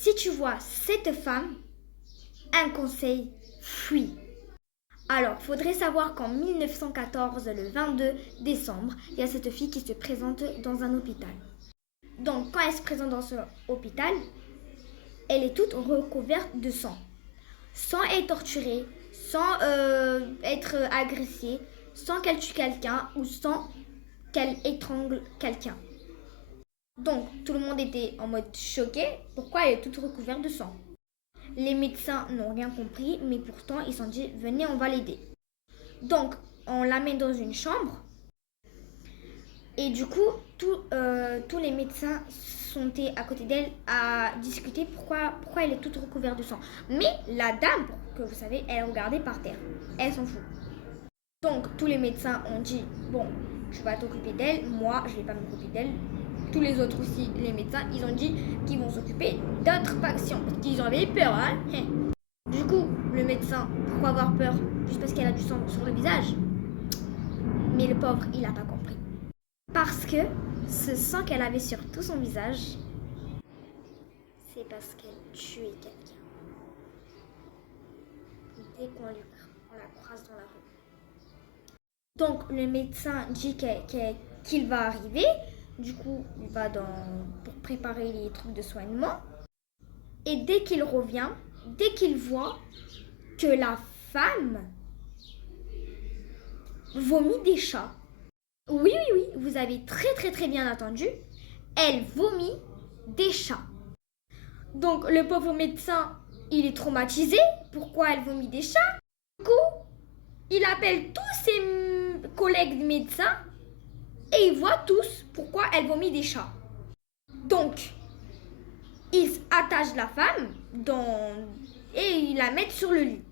si tu vois cette femme, un conseil, fuis. Alors, faudrait savoir qu'en 1914, le 22 décembre, il y a cette fille qui se présente dans un hôpital. Donc, quand elle se présente dans ce hôpital, elle est toute recouverte de sang. Sans être torturée, sans être agressée, sans qu'elle tue quelqu'un ou sans qu'elle étrangle quelqu'un. Donc, tout le monde était en mode choqué. Pourquoi elle est toute recouverte de sang? Les médecins n'ont rien compris, mais pourtant ils se sont dit venez, on va l'aider. Donc on la met dans une chambre et du coup tous les médecins sont à côté d'elle à discuter pourquoi elle est toute recouverte de sang. Mais la dame, que vous savez, elle regardait par terre. Elle s'en fout. Donc tous les médecins ont dit bon, tu vas t'occuper d'elle, moi je vais pas m'occuper d'elle. Tous les autres aussi, les médecins, ils ont dit qu'ils vont s'occuper d'autres patients. Parce qu'ils avaient peur, hein. Du coup, le médecin, pourquoi avoir peur? Juste parce qu'elle a du sang sur le visage. Mais le pauvre, il n'a pas compris. Parce que ce sang qu'elle avait sur tout son visage, c'est parce qu'elle tuait quelqu'un. Dès qu'on la croise dans la rue. Donc, le médecin dit qu'il va arriver. Du coup, il va pour préparer les trucs de soignement. Et dès qu'il revient, dès qu'il voit que la femme vomit des chats. Oui, vous avez très bien entendu. Elle vomit des chats. Donc, le pauvre médecin, il est traumatisé. Pourquoi elle vomit des chats? Du coup, il appelle tous ses collègues médecins et ils voient tous pourquoi elle vomit des chats. Donc, ils attachent la femme et ils la mettent sur le lit.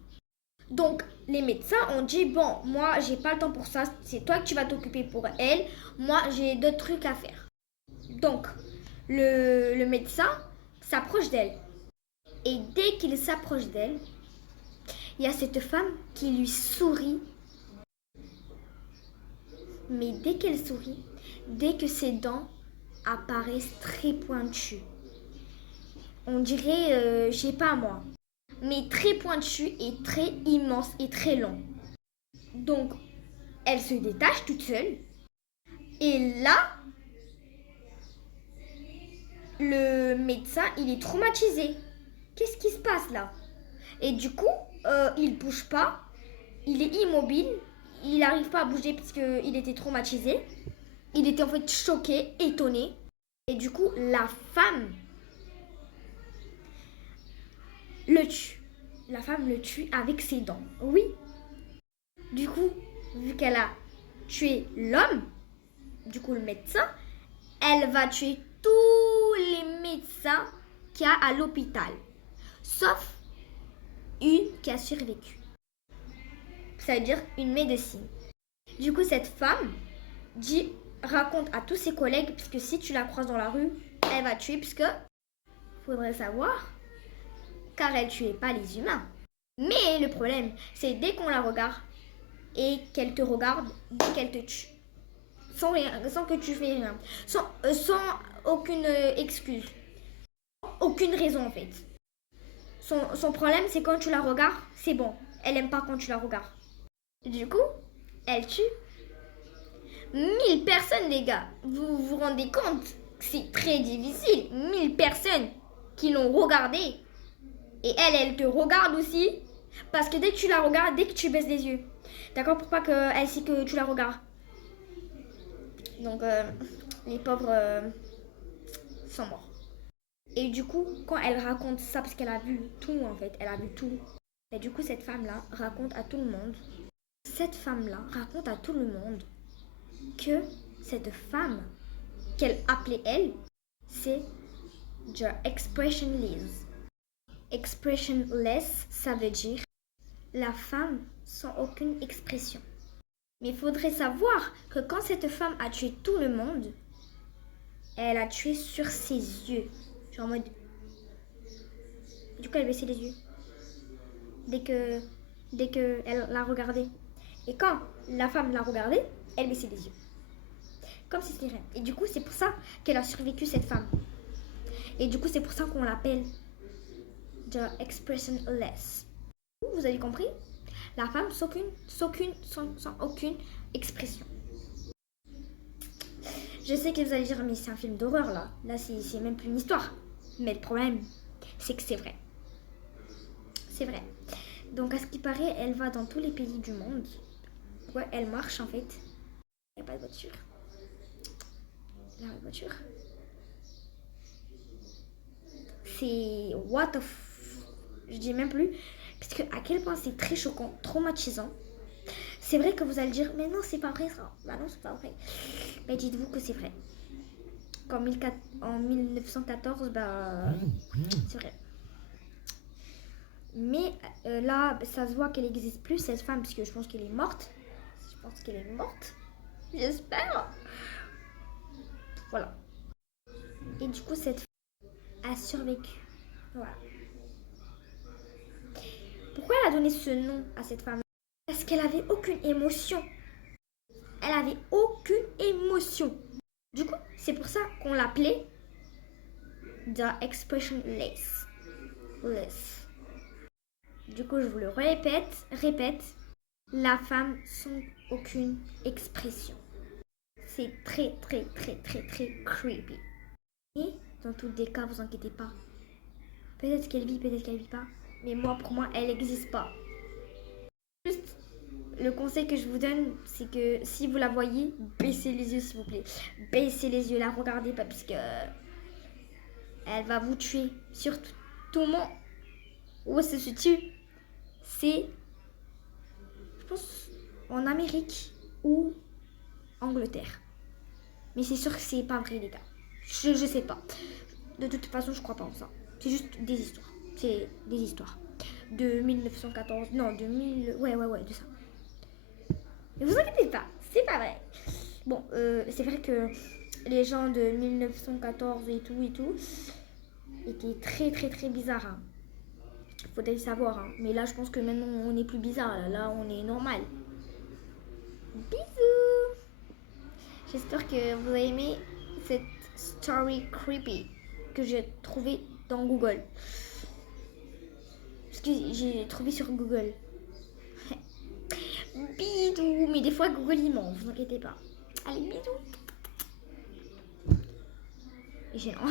Donc, les médecins ont dit, bon, moi, j'ai pas le temps pour ça, c'est toi que tu vas t'occuper pour elle, moi, j'ai d'autres trucs à faire. Donc, le médecin s'approche d'elle. Et dès qu'il s'approche d'elle, il y a cette femme qui lui sourit. Mais dès qu'elle sourit, dès que ses dents apparaissent très pointues, on dirait, je sais pas moi, mais très pointues et très immenses et très longs. Donc, elle se détache toute seule. Et là, le médecin, il est traumatisé. Qu'est-ce qui se passe là? Et du coup, il bouge pas. Il est immobile. Il n'arrive pas à bouger parce qu'il était traumatisé. Il était en fait choqué, étonné. Et du coup, la femme le tue. La femme le tue avec ses dents. Oui. Du coup, vu qu'elle a tué l'homme, du coup le médecin, elle va tuer tous les médecins qu'il y a à l'hôpital. Sauf une qui a survécu. Ça veut dire une médecine. Du coup, cette femme raconte à tous ses collègues, puisque si tu la croises dans la rue, elle va tuer, puisque faudrait savoir, car elle tuait pas les humains. Mais le problème, c'est dès qu'on la regarde et qu'elle te regarde, dès qu'elle te tue. Sans que tu fais rien. Sans aucune excuse. Aucune raison en fait. Son problème, c'est quand tu la regardes, c'est bon. Elle aime pas quand tu la regardes. Du coup, elle tue 1000 personnes, les gars. Vous vous rendez compte? C'est très difficile. 1000 personnes qui l'ont regardée. Et elle te regarde aussi. Parce que dès que tu la regardes, dès que tu baisses les yeux. D'accord? Pour pas qu'elle sait que tu la regardes. Donc, les pauvres sont morts. Et du coup, quand elle raconte ça, parce qu'elle a vu tout en fait, elle a vu tout. Et du coup, cette femme-là raconte à tout le monde. Cette femme-là raconte à tout le monde que cette femme qu'elle appelait elle, c'est the expressionless. Expressionless, ça veut dire la femme sans aucune expression. Mais il faudrait savoir que quand cette femme a tué tout le monde, elle a tué sur ses yeux. Genre en mode... Du coup, elle baissait les yeux. Dès que elle la regardait. Et quand la femme la regardait, elle baissait les yeux. Comme si c'était rien. Et du coup, c'est pour ça qu'elle a survécu, cette femme. Et du coup, c'est pour ça qu'on l'appelle The expressionless. Vous avez compris? La femme sans aucune expression. Je sais que vous allez dire, mais c'est un film d'horreur là. Là, c'est même plus une histoire. Mais le problème, c'est que c'est vrai. C'est vrai. Donc, à ce qui paraît, elle va dans tous les pays du monde. Ouais, elle marche en fait. Il n'y a pas de voiture. Il y a pas de voiture. C'est what the je dis même plus. Parce que à quel point c'est très choquant, traumatisant. C'est vrai que vous allez dire, mais non, c'est pas vrai ça. Bah non, c'est pas vrai. Mais dites-vous que c'est vrai. En 1914, bah, c'est vrai. Mais là, ça se voit qu'elle n'existe plus, cette femme, parce que je pense qu'elle est morte. Je pense qu'elle est morte. J'espère. Voilà. Et du coup, cette femme a survécu. Voilà. Pourquoi elle a donné ce nom à cette femme? Parce qu'elle avait aucune émotion. Elle avait aucune émotion. Du coup, c'est pour ça qu'on l'appelait The Expressionless. Du coup, je vous le répète, la femme sans aucune expression. C'est très creepy. Et dans tous les cas, vous inquiétez pas. Peut-être qu'elle vit, peut-être qu'elle vit pas. Mais moi, pour moi, elle n'existe pas. Juste, le conseil que je vous donne, c'est que si vous la voyez, baissez les yeux, s'il vous plaît. Baissez les yeux, la regardez pas, puisque elle va vous tuer. Surtout, tout le monde où elle se situe, c'est, je pense, en Amérique ou Angleterre. Mais c'est sûr que c'est pas vrai, les gars. Je sais pas. De toute façon, je crois pas en ça. C'est juste des histoires. C'est des histoires. De 1914. Non, de 1000. Ouais, de ça. Mais vous inquiétez pas, c'est pas vrai. Bon, c'est vrai que les gens de 1914 et tout étaient très bizarres. Hein. Faudrait le savoir. Hein. Mais là, je pense que maintenant, on est plus bizarre. Là, on est normal. Bisous. J'espère que vous avez aimé cette story creepy que j'ai trouvée dans Google. Parce que j'ai trouvé sur Google. Bidou. Mais des fois, Google, il ment. Vous inquiétez pas. Allez, bisous. Gênant.